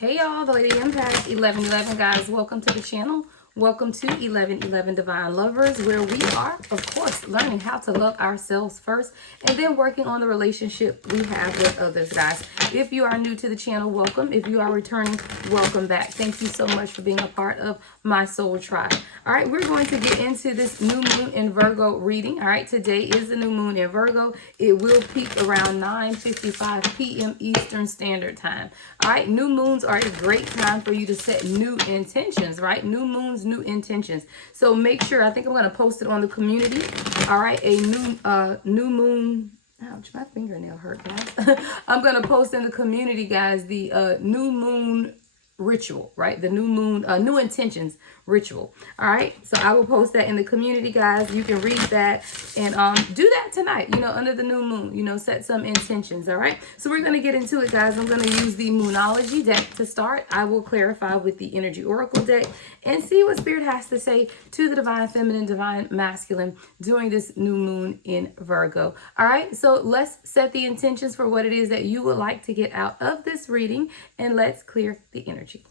Hey y'all, the Lady Impact 1111 guys, welcome to the channel. Welcome to 1111 Divine Lovers, where we are, of course, learning how to love ourselves first and then working on the relationship we have with others, guys. If you are new to the channel, welcome. If you are returning, welcome back. Thank you so much for being a part of my soul tribe. All right, we're going to get into this new moon in Virgo reading. All right, today is the new moon in Virgo. It will peak around 9:55 p.m. Eastern Standard Time. All right, new moons are a great time for you to set new intentions, right? New moons, new intentions. So make sure, I think I'm going to post it on the community. All right, a new moon. Ouch, my fingernail hurt, guys. I'm going to post in the community, guys, the new moon ritual, right? The new moon, new intentions ritual. All right, so I will post that in the community, guys. You can read that and do that tonight, under the new moon, set some intentions. All right, so we're going to get into it, guys. I'm going to use the Moonology deck to start. I will clarify with the Energy Oracle deck and see what Spirit has to say to the Divine Feminine, Divine Masculine during this new moon in Virgo. All right, so let's set the intentions for what it is that you would like to get out of this reading, and let's clear the energy.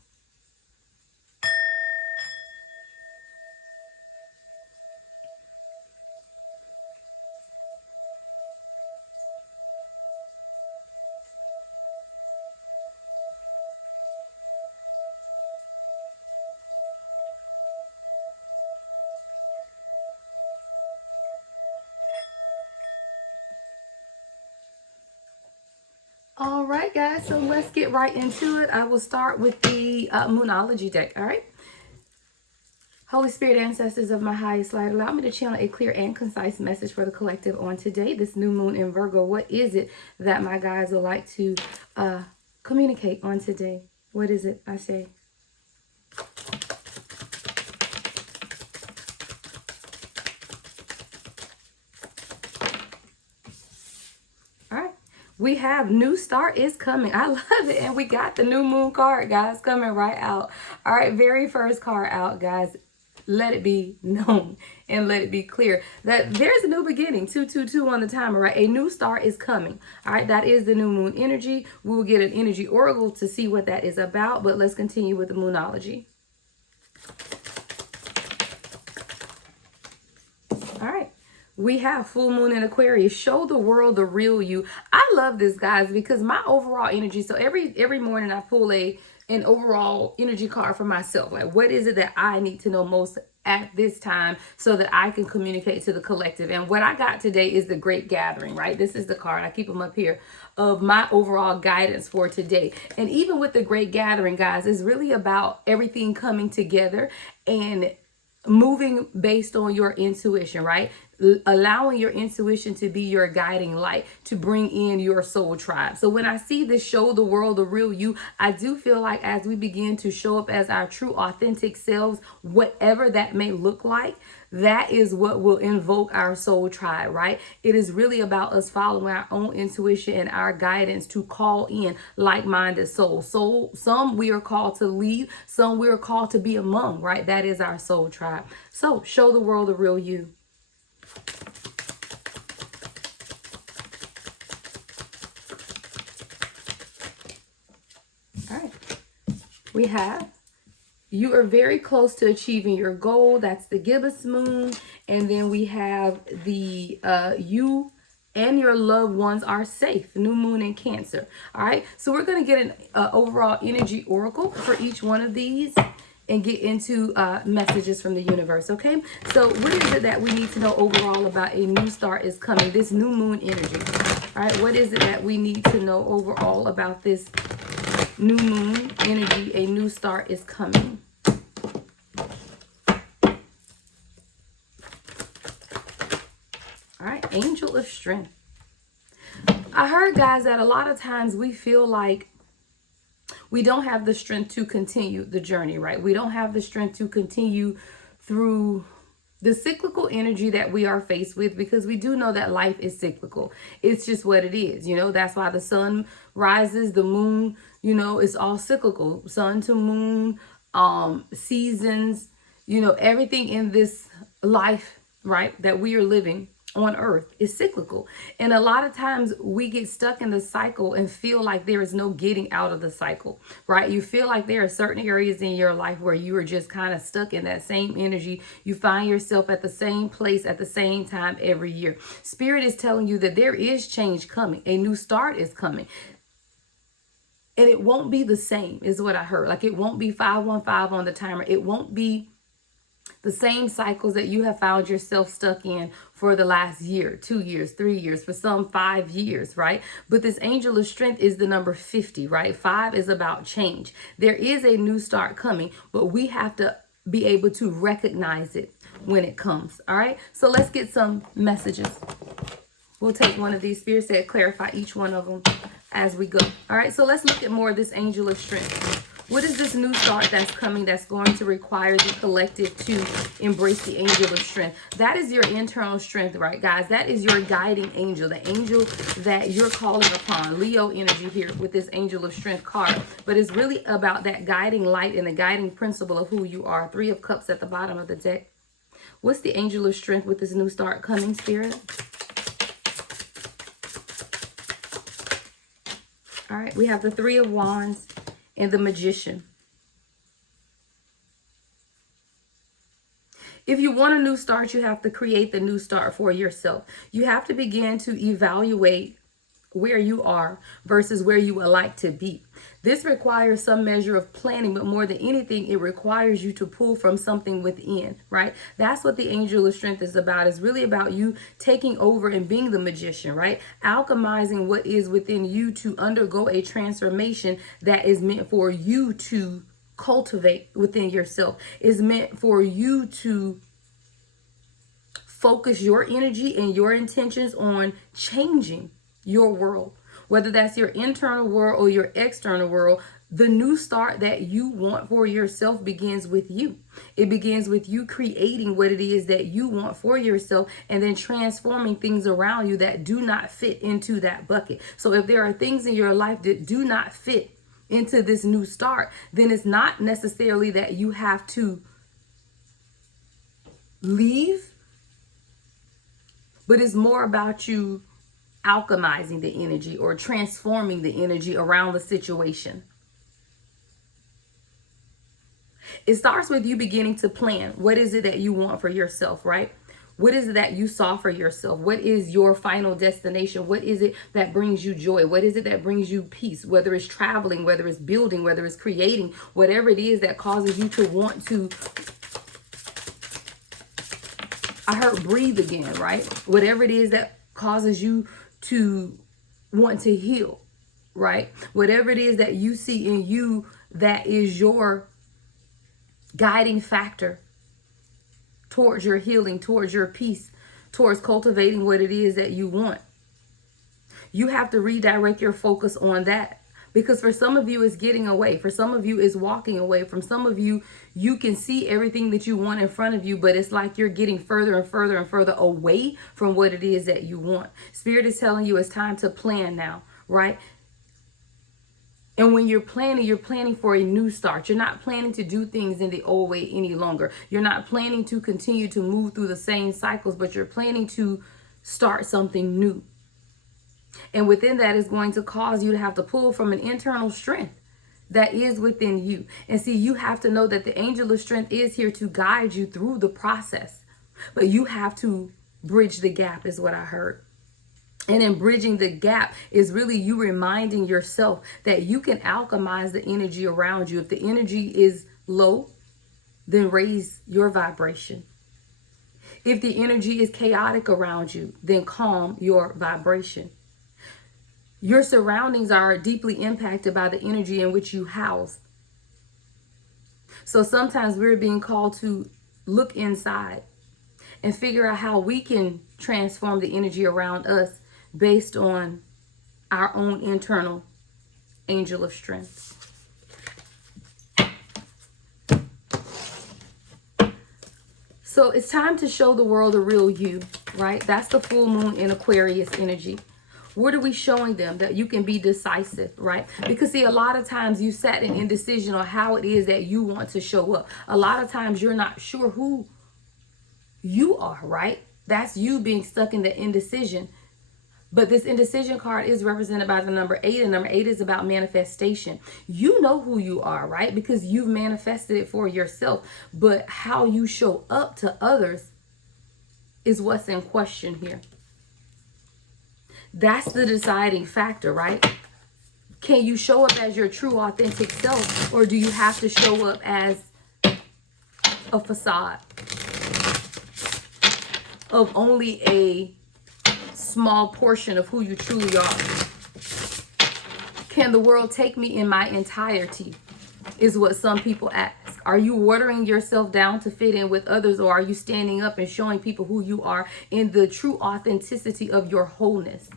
All right, guys, so let's get right into it. I will start with the Moonology deck, all right? Holy Spirit, ancestors of my highest light, allow me to channel a clear and concise message for the collective on today, this new moon in Virgo. What is it that my guides would like to communicate on today? What is it, I say? We have new start is coming. I love it. And we got the new moon card, guys, coming right out. All right, very first card out, guys. Let it be known and let it be clear that there's a new beginning. 222 on the timer, right? A new start is coming. All right, that is the new moon energy. We will get an energy oracle to see what that is about, but let's continue with the Moonology. All right. We have full moon in Aquarius. Show the world the real you. I love this, guys, because my overall energy. So every morning I pull an overall energy card for myself. Like, what is it that I need to know most at this time so that I can communicate to the collective? And what I got today is the Great Gathering, right? This is the card. I keep them up here of my overall guidance for today. And even with the Great Gathering, guys, it's really about everything coming together and moving based on your intuition, right? Allowing your intuition to be your guiding light to bring in your soul tribe. So when I see this show the world the real you, I do feel like as we begin to show up as our true authentic selves, whatever that may look like, that is what will invoke our soul tribe, right? It is really about us following our own intuition and our guidance to call in like-minded souls. So some we are called to lead, some we are called to be among, right? That is our soul tribe. So show the world the real you. All right, we have you are very close to achieving your goal. That's the gibbous moon. And then we have the you and your loved ones are safe. New moon in Cancer. All right, so we're going to get an overall energy oracle for each one of these and get into messages from the universe, okay? So what is it that we need to know overall about a new start is coming, this new moon energy? All right, what is it that we need to know overall about this new moon energy? A new start is coming. All right, Angel of Strength. I heard, guys, that a lot of times we feel like we don't have the strength to continue the journey, right? We don't have the strength to continue through the cyclical energy that we are faced with, because we do know that life is cyclical. It's just what it is, that's why the sun rises, the moon, it's all cyclical. Sun to moon, seasons, everything in this life, right, that we are living on earth is cyclical. And a lot of times we get stuck in the cycle and feel like there is no getting out of the cycle, right? You feel like there are certain areas in your life where you are just kind of stuck in that same energy. You find yourself at the same place at the same time every year. Spirit is telling you that there is change coming. A new start is coming. And it won't be the same, is what I heard. Like, it won't be 515 on the timer. It won't be the same cycles that you have found yourself stuck in for the last year, 2 years, 3 years, for some 5 years, right? But this angel of strength is the number 50, right? 5 is about change. There is a new start coming, but we have to be able to recognize it when it comes, all right? So let's get some messages. We'll take one of these. Spirit said clarify each one of them as we go. All right, so let's look at more of this angel of strength. What is this new start that's coming that's going to require the collective to embrace the angel of strength? That is your internal strength, right, guys? That is your guiding angel, the angel that you're calling upon. Leo energy here with this angel of strength card. But it's really about that guiding light and the guiding principle of who you are. 3 of Cups at the bottom of the deck. What's the angel of strength with this new start coming, Spirit? All right, we have the 3 of Wands and the Magician. If you want a new start, you have to create the new start for yourself. You have to begin to evaluate where you are versus where you would like to be. This requires some measure of planning, but more than anything, it requires you to pull from something within, right? That's what the angel of strength is about. It's really about you taking over and being the magician, right? Alchemizing what is within you to undergo a transformation that is meant for you to cultivate within yourself. Is meant for you to focus your energy and your intentions on changing your world, whether that's your internal world or your external world. The new start that you want for yourself begins with you. It begins with you creating what it is that you want for yourself and then transforming things around you that do not fit into that bucket. So if there are things in your life that do not fit into this new start, then it's not necessarily that you have to leave, but it's more about you alchemizing the energy or transforming the energy around the situation. It starts with you beginning to plan. What is it that you want for yourself, right? What is it that you saw for yourself? What is your final destination? What is it that brings you joy? What is it that brings you peace? Whether it's traveling, whether it's building, whether it's creating, whatever it is that causes you to want to, I heard breathe again, right? Whatever it is that causes you to want to heal, right? Whatever it is that you see in you that is your guiding factor towards your healing, towards your peace, towards cultivating what it is that you want. You have to redirect your focus on that. Because for some of you, it's getting away. For some of you, it's walking away. From some of you, you can see everything that you want in front of you, but it's like you're getting further and further and further away from what it is that you want. Spirit is telling you it's time to plan now, right? And when you're planning for a new start. You're not planning to do things in the old way any longer. You're not planning to continue to move through the same cycles, but you're planning to start something new. And within that is going to cause you to have to pull from an internal strength that is within you. And see, you have to know that the angel of strength is here to guide you through the process. But you have to bridge the gap is what I heard. And in bridging the gap is really you reminding yourself that you can alchemize the energy around you. If the energy is low, then raise your vibration. If the energy is chaotic around you, then calm your vibration. Your surroundings are deeply impacted by the energy in which you house. So sometimes we're being called to look inside and figure out how we can transform the energy around us based on our own internal angel of strength. So it's time to show the world the real you, right? That's the full moon in Aquarius energy. What are we showing them? That you can be decisive, right? Because see, a lot of times you sat in indecision on how it is that you want to show up. A lot of times you're not sure who you are, right? That's you being stuck in the indecision. But this indecision card is represented by the number 8, and number 8 is about manifestation. You know who you are, right? Because you've manifested it for yourself. But how you show up to others is what's in question here. That's the deciding factor, right? Can you show up as your true, authentic self, or do you have to show up as a facade of only a small portion of who you truly are? Can the world take me in my entirety, is what some people ask. Are you watering yourself down to fit in with others, or are you standing up and showing people who you are in the true authenticity of your wholeness?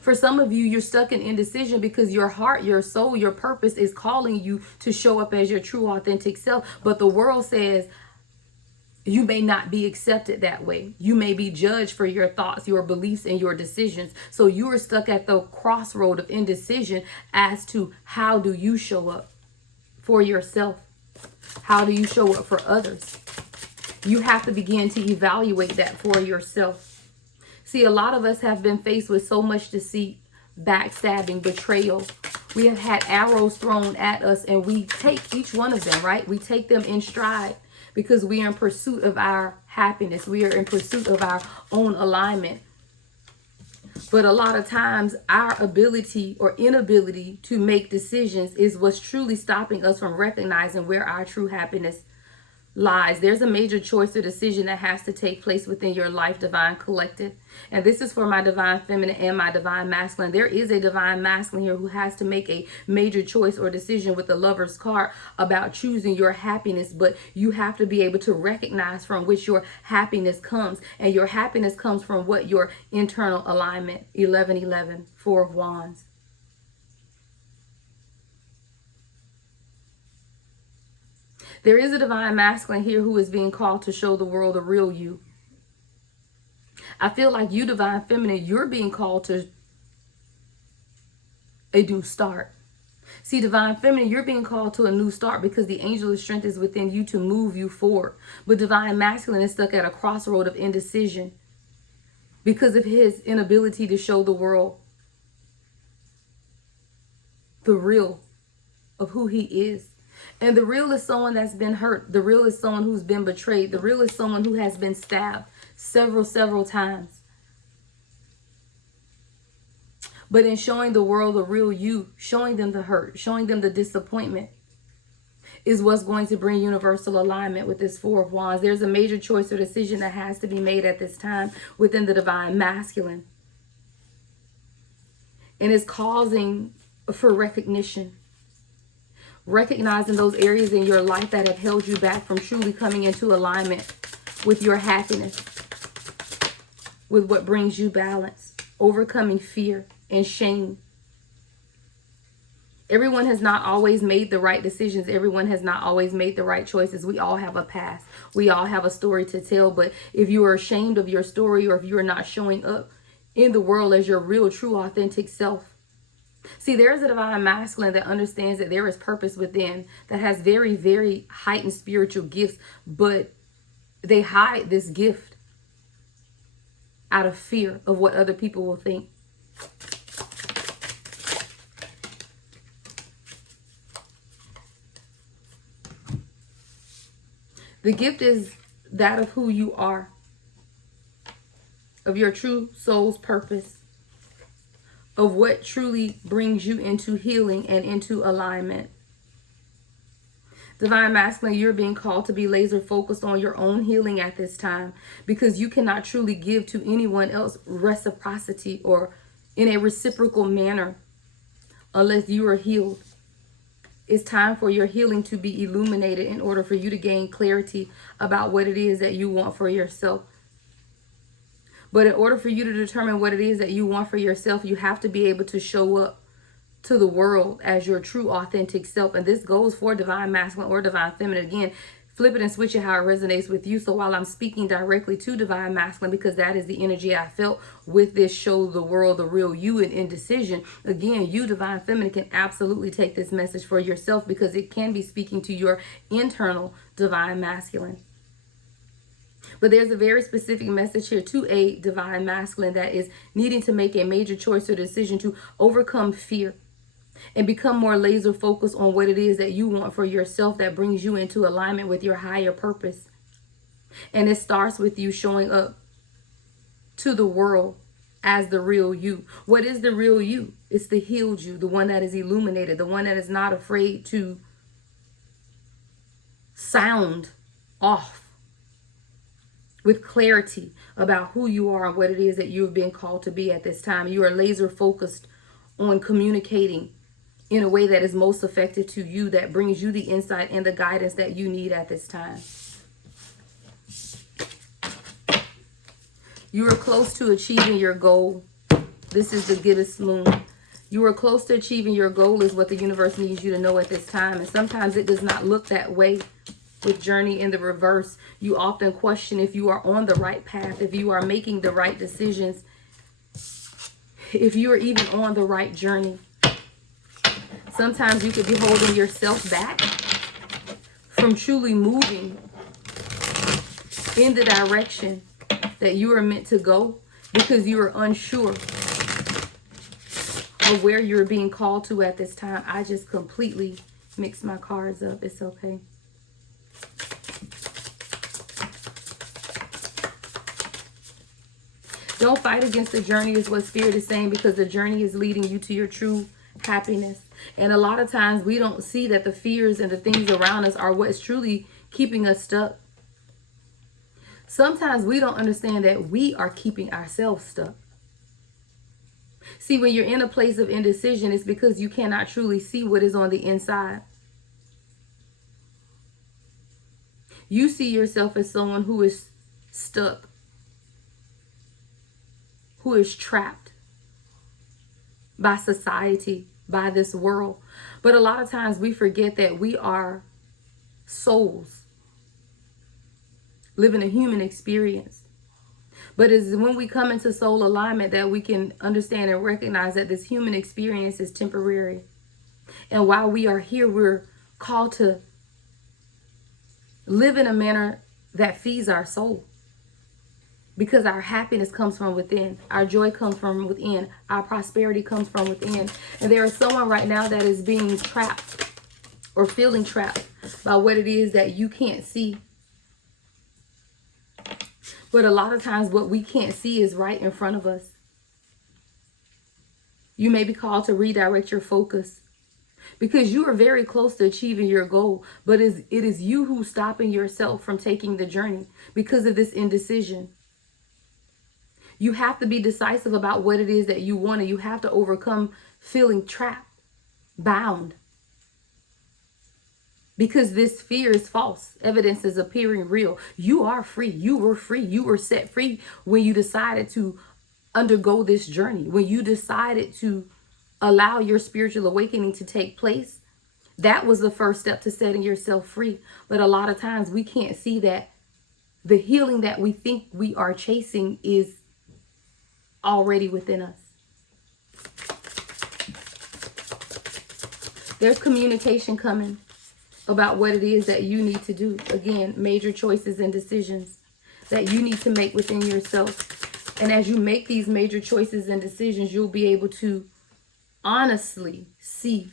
For some of you, you're stuck in indecision because your heart, your soul, your purpose is calling you to show up as your true authentic self. But the world says you may not be accepted that way. You may be judged for your thoughts, your beliefs, and your decisions. So you are stuck at the crossroad of indecision as to how do you show up for yourself? How do you show up for others? You have to begin to evaluate that for yourself. See, a lot of us have been faced with so much deceit, backstabbing, betrayal. We have had arrows thrown at us, and we take each one of them, right? We take them in stride because we are in pursuit of our happiness. We are in pursuit of our own alignment. But a lot of times our ability or inability to make decisions is what's truly stopping us from recognizing where our true happiness lies. There's a major choice or decision that has to take place within your life, divine collective. And this is for my divine feminine and my divine masculine. There is a divine masculine here who has to make a major choice or decision with the Lover's card about choosing your happiness. But you have to be able to recognize from which your happiness comes. And your happiness comes from what? Your internal alignment. 1111, 4 of Wands. There is a divine masculine here who is being called to show the world the real you. I feel like you, divine feminine, you're being called to a new start. See, divine feminine, you're being called to a new start because the angel of strength is within you to move you forward. But divine masculine is stuck at a crossroad of indecision because of his inability to show the world the real of who he is. And the real is someone that's been hurt. The real is someone who's been betrayed. The real is someone who has been stabbed several times. But in showing the world the real you, showing them the hurt, showing them the disappointment is what's going to bring universal alignment with this 4 of Wands. There's a major choice or decision that has to be made at this time within the divine masculine. And it's causing for recognition. Recognizing those areas in your life that have held you back from truly coming into alignment with your happiness, with what brings you balance, overcoming fear and shame. Everyone has not always made the right decisions. Everyone has not always made the right choices. We all have a past. We all have a story to tell. But if you are ashamed of your story, or if you are not showing up in the world as your real, true, authentic self, see, there's a divine masculine that understands that there is purpose within, that has very heightened spiritual gifts, but they hide this gift out of fear of what other people will think. The gift is that of who you are, of your true soul's purpose, of what truly brings you into healing and into alignment. Divine masculine, you're being called to be laser focused on your own healing at this time, because you cannot truly give to anyone else reciprocity or in a reciprocal manner unless you are healed. It's time for your healing to be illuminated in order for you to gain clarity about what it is that you want for yourself. But in order for you to determine what it is that you want for yourself, you have to be able to show up to the world as your true authentic self. And this goes for divine masculine or divine feminine. Again, flip it and switch it how it resonates with you. So while I'm speaking directly to divine masculine, because that is the energy I felt with this show the world the real you in indecision, again, you, divine feminine, can absolutely take this message for yourself, because it can be speaking to your internal divine masculine. But there's a very specific message here to a divine masculine that is needing to make a major choice or decision to overcome fear and become more laser focused on what it is that you want for yourself that brings you into alignment with your higher purpose. And it starts with you showing up to the world as the real you. What is the real you? It's the healed you, the one that is illuminated, the one that is not afraid to sound off with clarity about who you are and what it is that you've been called to be at this time. You are laser focused on communicating in a way that is most effective to you, that brings you the insight and the guidance that you need at this time. You are close to achieving your goal. This is the Gibbous Moon. You are close to achieving your goal is what the universe needs you to know at this time. And sometimes it does not look that way. With Journey in the reverse, you often question if you are on the right path, if you are making the right decisions, if you are even on the right journey. Sometimes you could be holding yourself back from truly moving in the direction that you are meant to go because you are unsure of where you're being called to at this time. I just completely mixed my cards up. It's okay. Don't fight against the journey is what Spirit is saying, because the journey is leading you to your true happiness. And a lot of times we don't see that the fears and the things around us are what's truly keeping us stuck. Sometimes we don't understand that we are keeping ourselves stuck. See, when you're in a place of indecision, it's because you cannot truly see what is on the inside. You see yourself as someone who is stuck, who is trapped by society, by this world. But a lot of times we forget that we are souls living a human experience. But it's when we come into soul alignment that we can understand and recognize that this human experience is temporary. And while we are here, we're called to live in a manner that feeds our soul. Because our happiness comes from within. Our joy comes from within. Our prosperity comes from within. And there is someone right now that is being trapped or feeling trapped by what it is that you can't see. But a lot of times what we can't see is right in front of us. You may be called to redirect your focus because you are very close to achieving your goal. But it is you who's stopping yourself from taking the journey because of this indecision. You have to be decisive about what it is that you want, and you have to overcome feeling trapped, bound. Because this fear is false. Evidence is appearing real. You are free. You were free. You were set free when you decided to undergo this journey. When you decided to allow your spiritual awakening to take place. That was the first step to setting yourself free. But a lot of times we can't see that the healing that we think we are chasing is already within us. There's communication coming about what it is that you need to do. Again, major choices and decisions that you need to make within yourself. And as you make these major choices and decisions, you'll be able to honestly see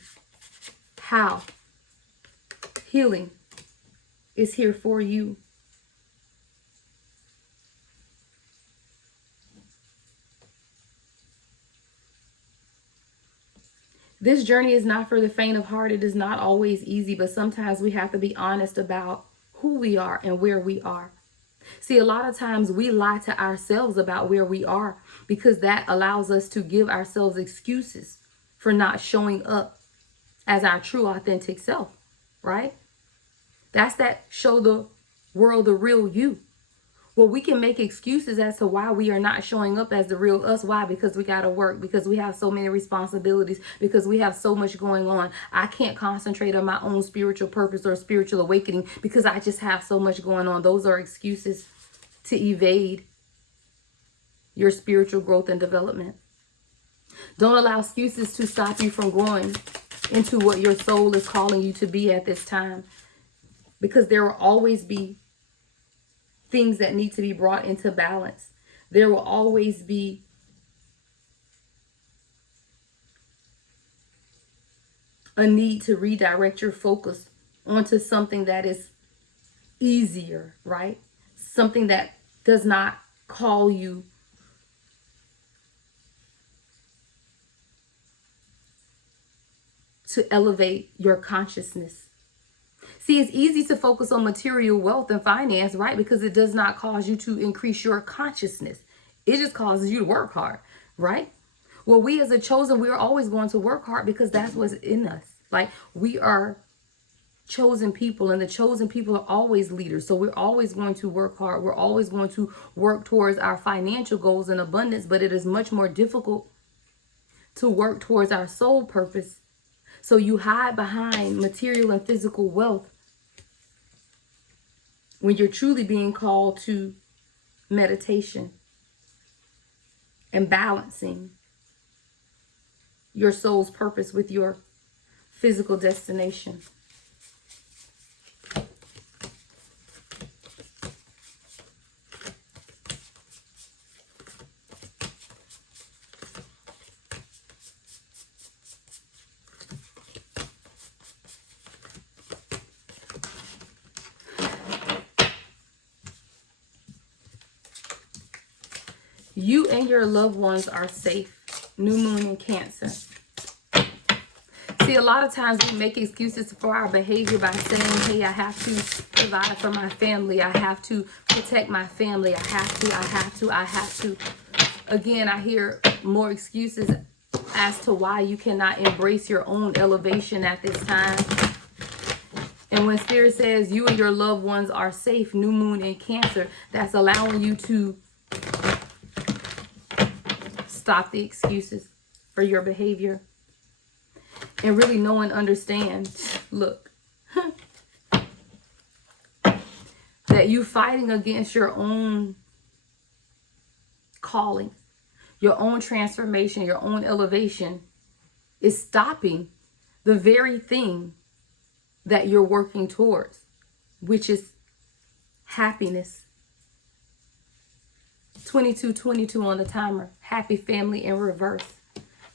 how healing is here for you. This journey is not for the faint of heart. It is not always easy, but sometimes we have to be honest about who we are and where we are. See, a lot of times we lie to ourselves about where we are because that allows us to give ourselves excuses for not showing up as our true, authentic self, right? That's that show the world the real you. Well, we can make excuses as to why we are not showing up as the real us. Why? Because we got to work, because we have so many responsibilities, because we have so much going on. I can't concentrate on my own spiritual purpose or spiritual awakening because I just have so much going on. Those are excuses to evade your spiritual growth and development. Don't allow excuses to stop you from growing into what your soul is calling you to be at this time, because there will always be things that need to be brought into balance. There will always be a need to redirect your focus onto something that is easier, right? Something that does not call you to elevate your consciousness. See, it's easy to focus on material wealth and finance, right? Because it does not cause you to increase your consciousness. It just causes you to work hard, right? Well, we as a chosen, we are always going to work hard because that's what's in us. Like, we are chosen people, and the chosen people are always leaders. So we're always going to work hard. We're always going to work towards our financial goals and abundance, but it is much more difficult to work towards our soul purpose. So you hide behind material and physical wealth when you're truly being called to meditation and balancing your soul's purpose with your physical destination. You and your loved ones are safe. New moon in Cancer. See, a lot of times we make excuses for our behavior by saying, hey, I have to provide for my family. I have to protect my family. I have to. Again, I hear more excuses as to why you cannot embrace your own elevation at this time. And when Spirit says you and your loved ones are safe, new moon in Cancer, that's allowing you to stop the excuses for your behavior and really know and understand, look, that you fighting against your own calling, your own transformation, your own elevation is stopping the very thing that you're working towards, which is happiness. 2222 on the timer. Happy family in reverse.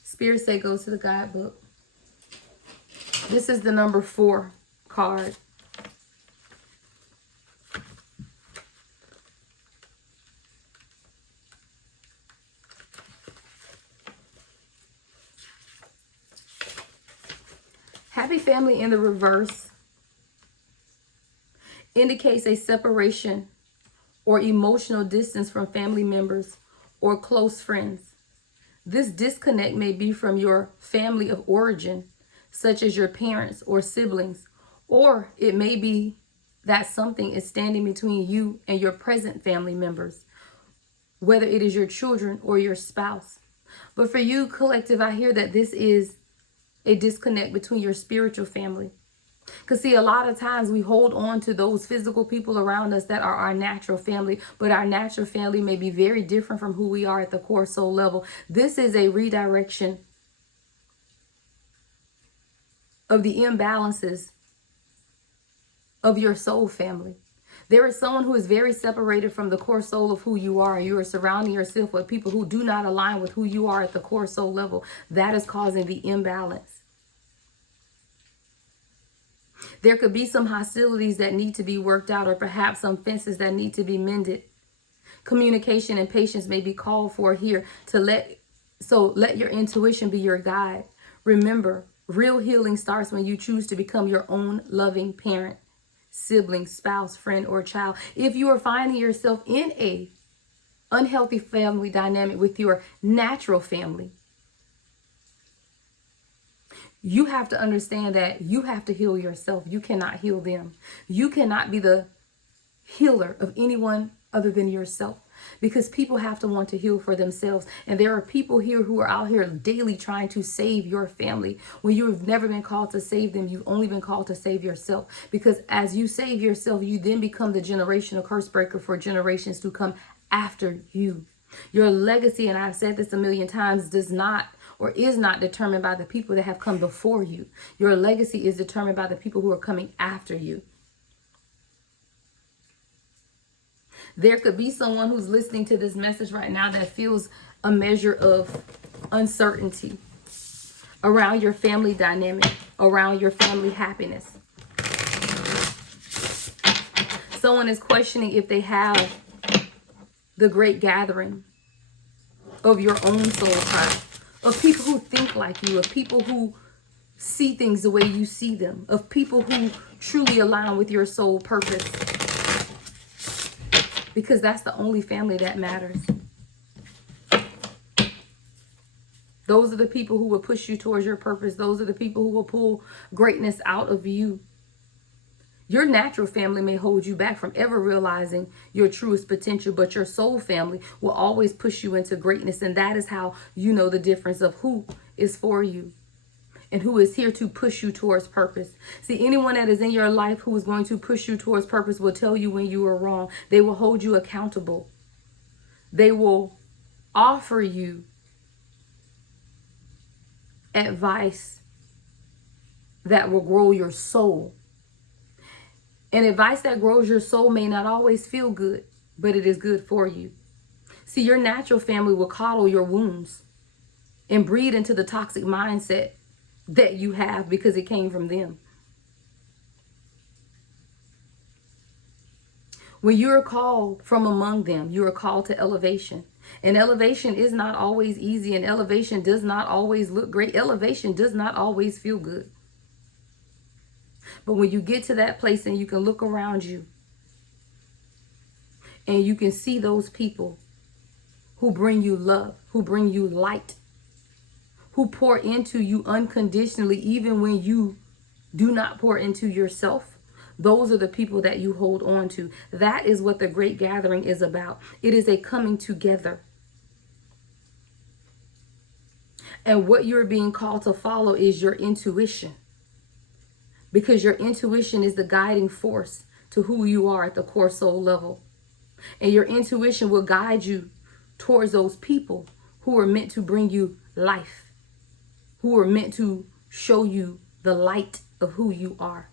Spirit say go to the guidebook. This is the number 4 card. Happy family in the reverse indicates a separation or emotional distance from family members or close friends. This disconnect may be from your family of origin, such as your parents or siblings, or it may be that something is standing between you and your present family members, whether it is your children or your spouse. But for you, collective, I hear that this is a disconnect between your spiritual family. Because see, a lot of times we hold on to those physical people around us that are our natural family, but our natural family may be very different from who we are at the core soul level. This is a redirection of the imbalances of your soul family. There is someone who is very separated from the core soul of who you are. You are surrounding yourself with people who do not align with who you are at the core soul level. That is causing the imbalance. There could be some hostilities that need to be worked out, or perhaps some fences that need to be mended. Communication and patience may be called for here to let your intuition be your guide. Remember, real healing starts when you choose to become your own loving parent, sibling, spouse, friend, or child. If you are finding yourself in a unhealthy family dynamic with your natural family, you have to understand that you have to heal yourself. You cannot heal them. You cannot be the healer of anyone other than yourself, because people have to want to heal for themselves. And there are people here who are out here daily trying to save your family when you have never been called to save them. You've only been called to save yourself, because as you save yourself, you then become the generational curse breaker for generations to come after you. Your legacy, and I've said this a million times, does not or is not determined by the people that have come before you. Your legacy is determined by the people who are coming after you. There could be someone who's listening to this message right now that feels a measure of uncertainty around your family dynamic, around your family happiness. Someone is questioning if they have the great gathering of your own soul tribe, of people who think like you, of people who see things the way you see them, of people who truly align with your soul purpose. Because that's the only family that matters. Those are the people who will push you towards your purpose. Those are the people who will pull greatness out of you. Your natural family may hold you back from ever realizing your truest potential, but your soul family will always push you into greatness. And that is how you know the difference of who is for you and who is here to push you towards purpose. See, anyone that is in your life who is going to push you towards purpose will tell you when you are wrong. They will hold you accountable. They will offer you advice that will grow your soul. And advice that grows your soul may not always feel good, but it is good for you. See, your natural family will coddle your wounds and breed into the toxic mindset that you have because it came from them. When you're called from among them, you are called to elevation. And elevation is not always easy, and elevation does not always look great. Elevation does not always feel good. But when you get to that place and you can look around you and you can see those people who bring you love, who bring you light, who pour into you unconditionally, even when you do not pour into yourself, those are the people that you hold on to. That is what the Great Gathering is about. It is a coming together. And what you're being called to follow is your intuition. Because your intuition is the guiding force to who you are at the core soul level. And your intuition will guide you towards those people who are meant to bring you life, who are meant to show you the light of who you are.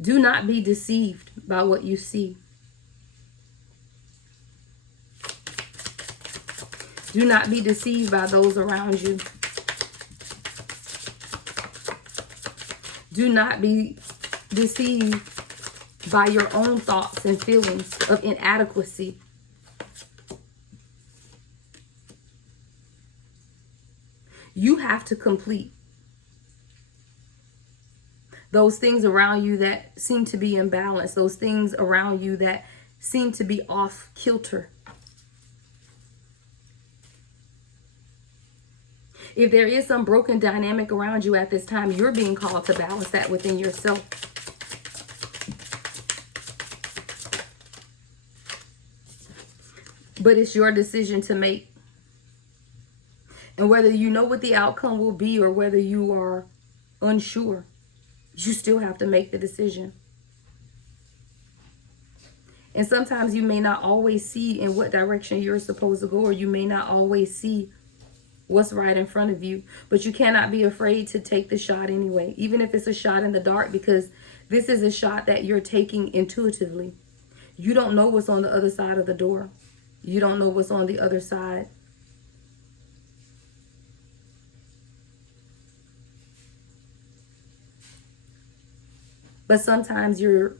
Do not be deceived by what you see. Do not be deceived by those around you. Do not be deceived by your own thoughts and feelings of inadequacy. You have to complete those things around you that seem to be imbalanced, those things around you that seem to be off kilter. If there is some broken dynamic around you at this time, you're being called to balance that within yourself. But it's your decision to make. And whether you know what the outcome will be or whether you are unsure, you still have to make the decision. And sometimes you may not always see in what direction you're supposed to go, or you may not always see what's right in front of you, but you cannot be afraid to take the shot anyway, even if it's a shot in the dark, because this is a shot that you're taking intuitively. You don't know what's on the other side of the door. You don't know what's on the other side. But sometimes you're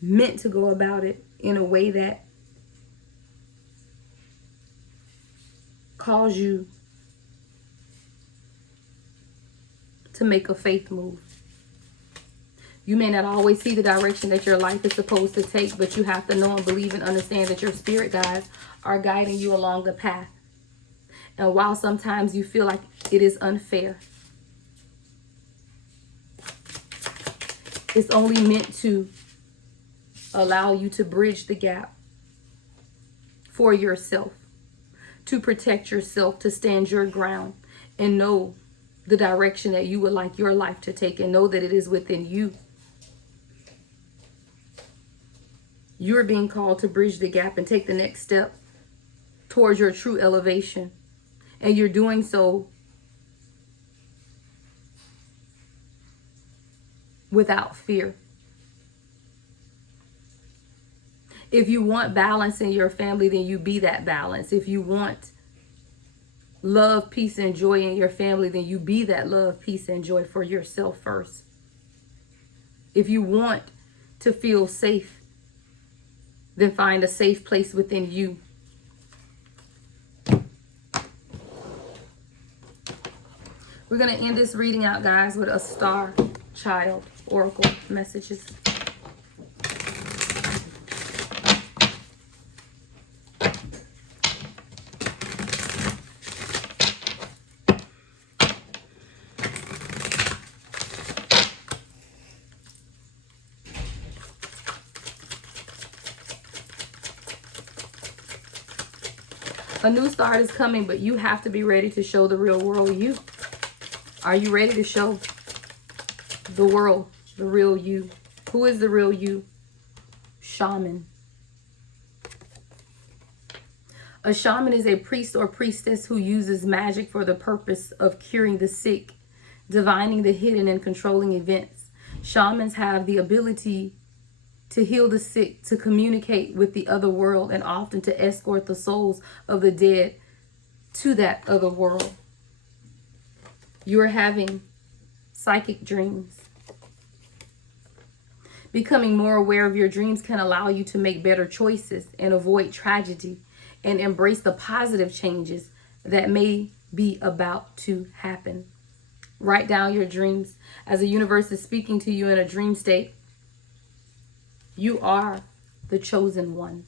meant to go about it in a way that calls you to make a faith move. You may not always see the direction that your life is supposed to take, but you have to know and believe and understand that your spirit guides are guiding you along the path. And while sometimes you feel like it is unfair, it's only meant to allow you to bridge the gap for yourself, to protect yourself, to stand your ground and know the direction that you would like your life to take, and know that it is within you. You're being called to bridge the gap and take the next step towards your true elevation. And you're doing so without fear. If you want balance in your family, then you be that balance. If you want love, peace, and joy in your family, then you be that love, peace, and joy for yourself first. If you want to feel safe, then find a safe place within you. We're going to end this reading out, guys, with a star child oracle messages. A new start is coming, but you have to be ready to show the real world you. Are you ready to show the world the real you? Who is the real you? Shaman. A shaman is a priest or priestess who uses magic for the purpose of curing the sick, divining the hidden, and controlling events. Shamans have the ability to heal the sick, to communicate with the other world, and often to escort the souls of the dead to that other world. You are having psychic dreams. Becoming more aware of your dreams can allow you to make better choices and avoid tragedy and embrace the positive changes that may be about to happen. Write down your dreams. As the universe is speaking to you in a dream state, you are the chosen one.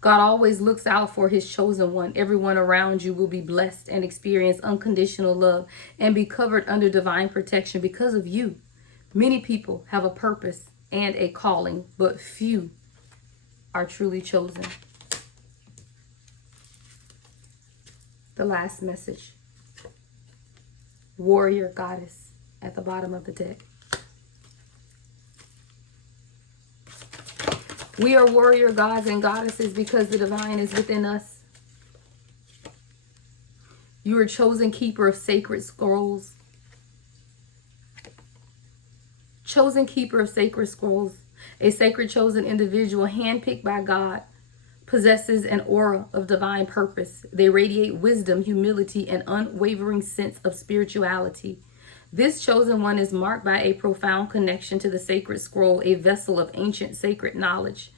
God always looks out for his chosen one. Everyone around you will be blessed and experience unconditional love and be covered under divine protection because of you. Many people have a purpose and a calling, but few are truly chosen. The last message. Warrior goddess at the bottom of the deck. We are warrior gods and goddesses because the divine is within us. You are chosen keeper of sacred scrolls. Chosen keeper of sacred scrolls. A sacred chosen individual handpicked by God possesses an aura of divine purpose. They radiate wisdom, humility, and unwavering sense of spirituality. This chosen one is marked by a profound connection to the sacred scroll, a vessel of ancient sacred knowledge.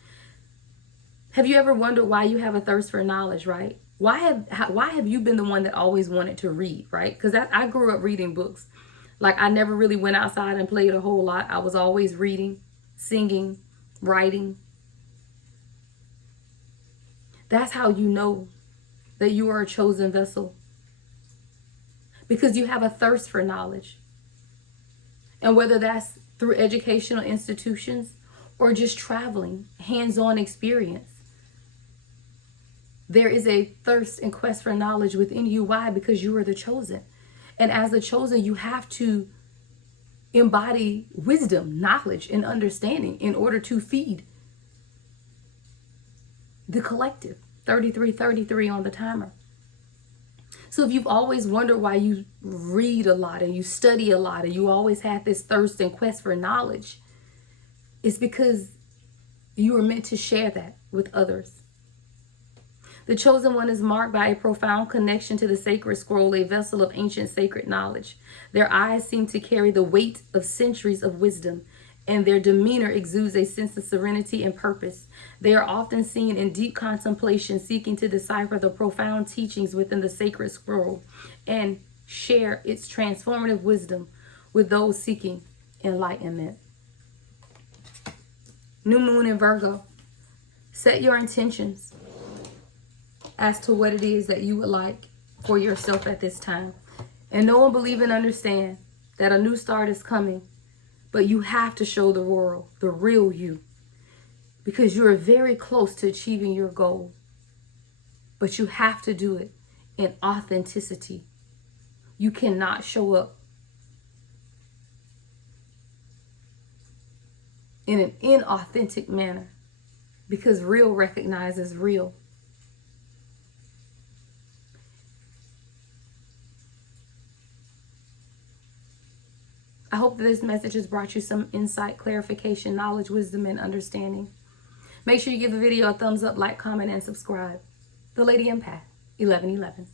Have you ever wondered why you have a thirst for knowledge, right? Why have you been the one that always wanted to read, right? Because I grew up reading books. Like, I never really went outside and played a whole lot. I was always reading, singing, writing. That's how you know that you are a chosen vessel. Because you have a thirst for knowledge. And whether that's through educational institutions or just traveling, hands-on experience, there is a thirst and quest for knowledge within you. Why? Because you are the chosen. And as the chosen, you have to embody wisdom, knowledge, and understanding in order to feed the collective. 3333 on the timer. So if you've always wondered why you read a lot and you study a lot and you always had this thirst and quest for knowledge, it's because you were meant to share that with others. The chosen one is marked by a profound connection to the sacred scroll, a vessel of ancient sacred knowledge. Their eyes seem to carry the weight of centuries of wisdom, and their demeanor exudes a sense of serenity and purpose. They are often seen in deep contemplation, seeking to decipher the profound teachings within the sacred scroll and share its transformative wisdom with those seeking enlightenment. New moon in Virgo. Set your intentions as to what it is that you would like for yourself at this time. And know and believe and understand that a new start is coming. But you have to show the world the real you, because you are very close to achieving your goal. But you have to do it in authenticity. You cannot show up in an inauthentic manner, because real recognizes real. I hope that this message has brought you some insight, clarification, knowledge, wisdom, and understanding. Make sure you give the video a thumbs up, like, comment, and subscribe. The Lady Empath, 1111.